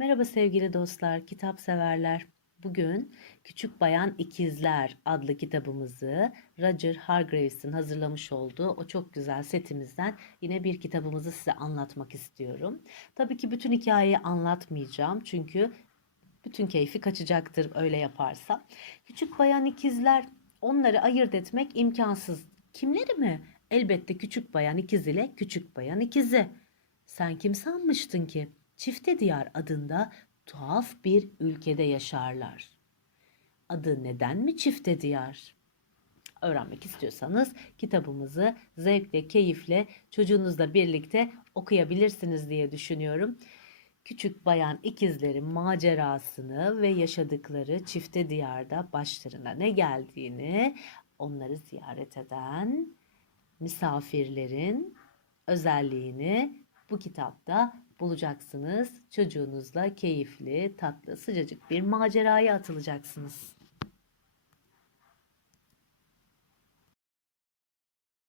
Merhaba sevgili dostlar, kitap severler. Bugün Küçük Bayan İkizler adlı kitabımızı Roger Hargraves'in hazırlamış olduğu o çok güzel setimizden yine bir kitabımızı size anlatmak istiyorum. Tabii ki bütün hikayeyi anlatmayacağım çünkü bütün keyfi kaçacaktır öyle yaparsam. Küçük Bayan İkizler onları ayırt etmek imkansız. Kimleri mi? Elbette Küçük Bayan İkiz ile Küçük Bayan İkizi. Sen kim sanmıştın ki? Çifte Diyar adında tuhaf bir ülkede yaşarlar. Adı neden mi Çifte Diyar? Öğrenmek istiyorsanız kitabımızı zevkle, keyifle çocuğunuzla birlikte okuyabilirsiniz diye düşünüyorum. Küçük bayan ikizlerin macerasını ve yaşadıkları çifte diyarda başlarına ne geldiğini onları ziyaret eden misafirlerin özelliğini bu kitapta bulacaksınız. Çocuğunuzla keyifli, tatlı, sıcacık bir maceraya atılacaksınız.